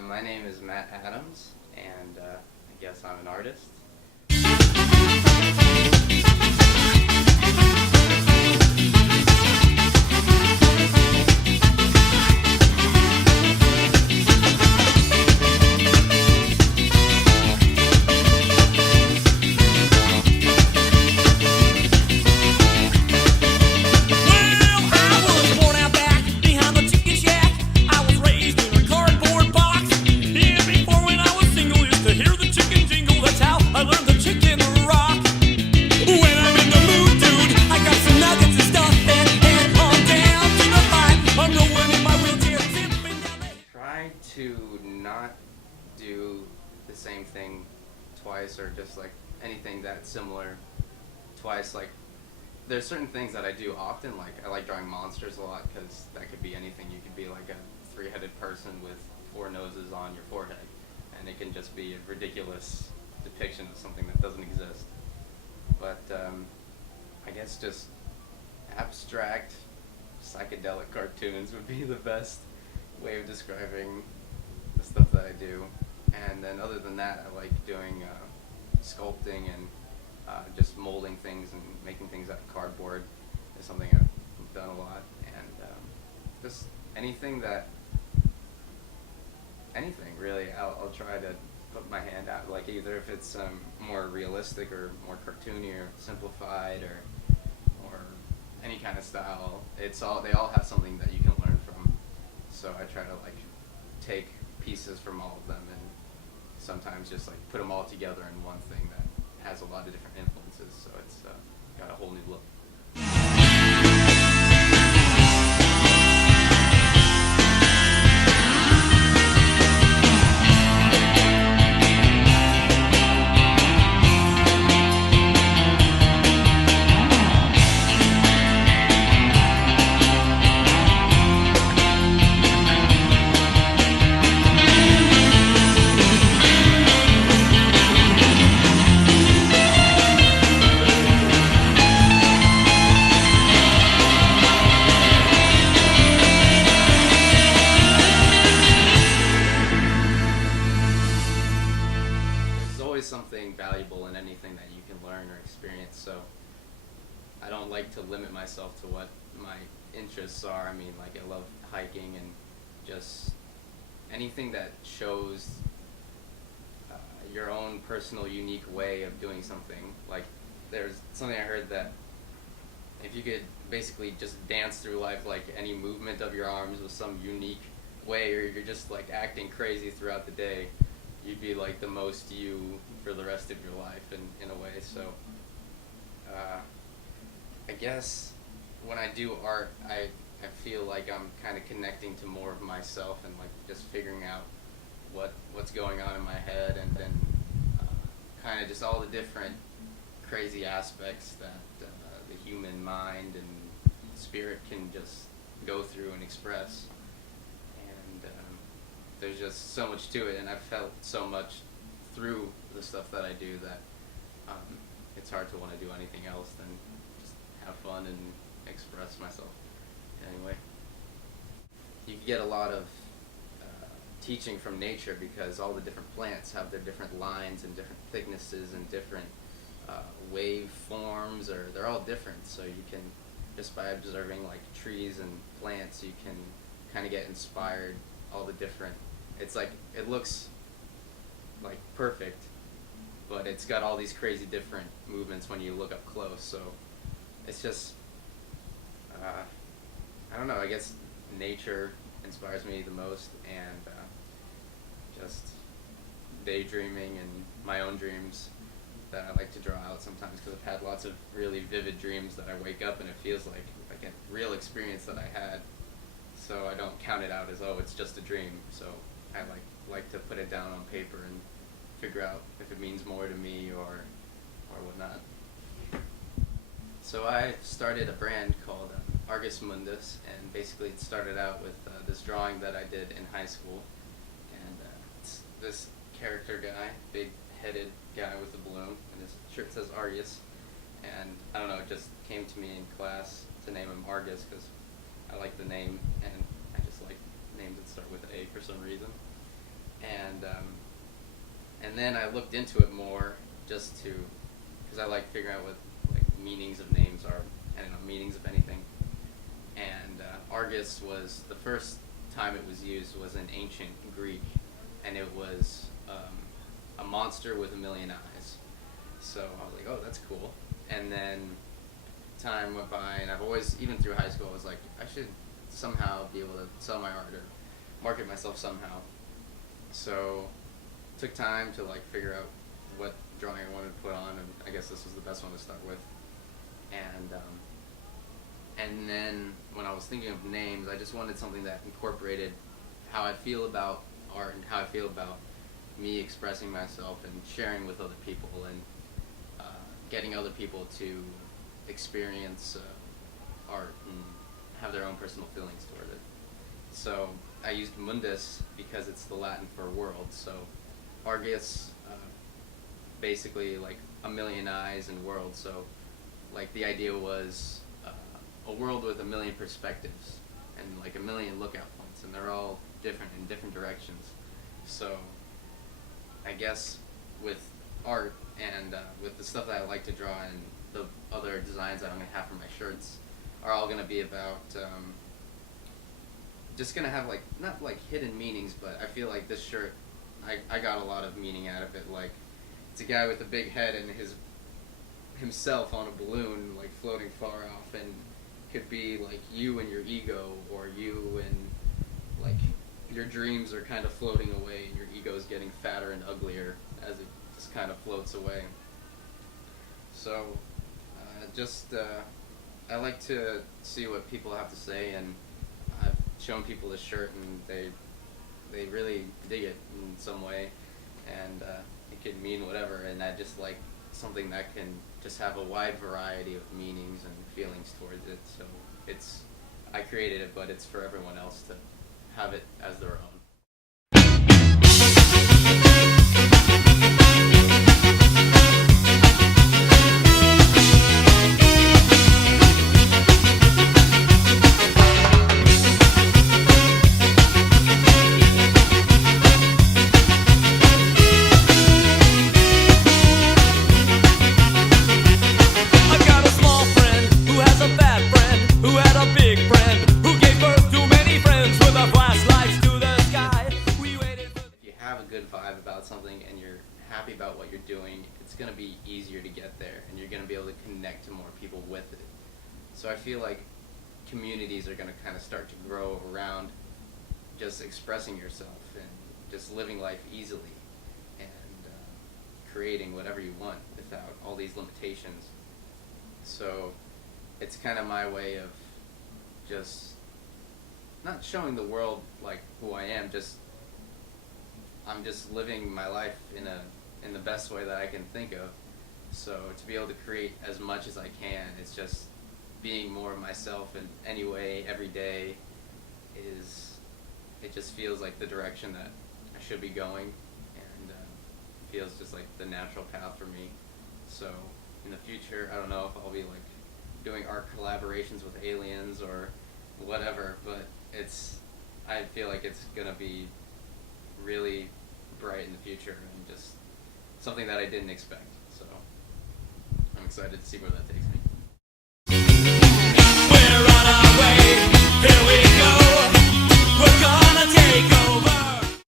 My name is Matt Adams, and I guess I'm an artist. To not do the same thing twice, or just like anything that's similar twice. Like, there's certain things that I do often, like I like drawing monsters a lot, because that could be anything. You could be like a three-headed person with four noses on your forehead, and it can just be a ridiculous depiction of something that doesn't exist. But I guess just abstract psychedelic cartoons would be the best way of describing the stuff that I do. And then other than that, I like doing sculpting and just molding things and making things out of cardboard is something I've done a lot. And just anything really, I'll try to put my hand out, like either if it's more realistic or more cartoony or simplified or any kind of style. They all have something that you can learn from. So I try to like take pieces from all of them and sometimes just like put them all together in one thing that has a lot of different influences. So it's got a whole new look. Something valuable in anything that you can learn or experience, so I don't like to limit myself to what my interests are. I mean, like, I love hiking and just anything that shows your own personal unique way of doing something. Like, there's something I heard that if you could basically just dance through life, like any movement of your arms was some unique way, or you're just like acting crazy throughout the day, you'd be like the most you for the rest of your life in a way. So I guess when I do art, I feel like I'm kind of connecting to more of myself and like just figuring out what's going on in my head, and then kind of just all the different crazy aspects that the human mind and spirit can just go through and express. There's just so much to it, and I've felt so much through the stuff that I do that it's hard to want to do anything else than just have fun and express myself anyway. You can get a lot of teaching from nature, because all the different plants have their different lines and different thicknesses and different wave forms, or they're all different. So you can, just by observing like trees and plants, you can kind of get inspired. All the different, it's like, it looks like perfect, but it's got all these crazy different movements when you look up close. So it's just I don't know, I guess nature inspires me the most, and just daydreaming and my own dreams that I like to draw out sometimes, because I've had lots of really vivid dreams that I wake up and it feels like a real experience that I had. So I don't count it out as, oh, it's just a dream. So I like to put it down on paper and figure out if it means more to me or whatnot. So I started a brand called ARGUSMUNDUS, and basically it started out with this drawing that I did in high school. And it's this character guy, big-headed guy with a balloon, and his shirt says Argus. And I don't know, it just came to me in class to name him Argus, because I like the name, and I just like names that start with A for some reason. And then I looked into it more just to, because I like figuring out what like meanings of names are, I don't know, meanings of anything. And Argus was, the first time it was used was in ancient Greek, and it was a monster with a million eyes. So I was like, oh, that's cool. And then time went by, and I've always, even through high school, I was like, I should somehow be able to sell my art or market myself somehow. So took time to like figure out what drawing I wanted to put on, and I guess this was the best one to start with. And then when I was thinking of names, I just wanted something that incorporated how I feel about art and how I feel about me expressing myself and sharing with other people, and getting other people to experience art and have their own personal feelings toward it. So I used mundus because it's the Latin for world. So Argus, basically like a million eyes and world. So like the idea was a world with a million perspectives and like a million lookout points, and they're all different in different directions. So I guess with art and with the stuff that I like to draw and the other designs that I'm going to have for my shirts are all going to be about just going to have like, not like hidden meanings, but I feel like this shirt, I got a lot of meaning out of it. Like, it's a guy with a big head and himself on a balloon like floating far off, and could be like you and your ego, or you and like your dreams are kind of floating away and your ego is getting fatter and uglier as it just kind of floats away. So I like to see what people have to say, and I've shown people this shirt and they really dig it in some way, and it could mean whatever, and I just like something that can just have a wide variety of meanings and feelings towards it. So I created it, but it's for everyone else to have it as their own. Good vibe about something and you're happy about what you're doing, it's going to be easier to get there, and you're going to be able to connect to more people with it. So I feel like communities are going to kind of start to grow around just expressing yourself and just living life easily and creating whatever you want without all these limitations. So it's kind of my way of just not showing the world like who I am, I'm just living my life in the best way that I can think of. So to be able to create as much as I can, it's just being more of myself in any way, every day, it just feels like the direction that I should be going, and feels just like the natural path for me. So in the future, I don't know if I'll be like doing art collaborations with aliens or whatever, but I feel like it's gonna be really bright in the future and just something that I didn't expect. So I'm excited to see where that takes me.